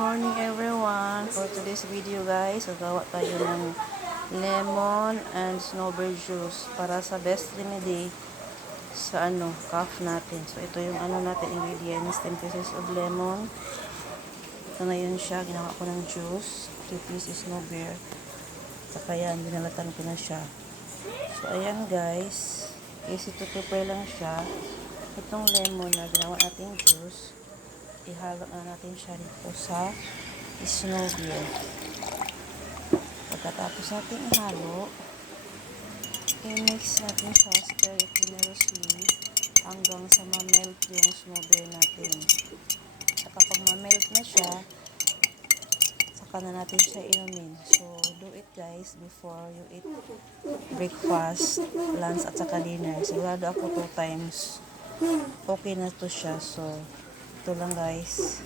morning everyone. For today's video guys, gagawa tayo ng lemon and snowberry juice para sa best remedy sa cough natin. So ito yung natin ingredients, 10 pieces of lemon. Ito na yun siya, ginawa ko ng juice, 2 pieces snowberry. Saka yan, binalatan ko na siya. So ayan guys, easy to prepare lang siya. Itong lemon na ginawa natin juice, ihalo na natin siya dito sa snow beer. Pagkatapos natin ihalo, i-mix natin siya continuously hanggang sa ma-melt yung snow beer natin. At kapag ma-melt na siya, saka na natin siya inumin. So, do it guys before you eat breakfast, lunch at saka dinner. Sigurado ako 2 times okay na to siya. So, ito lang guys.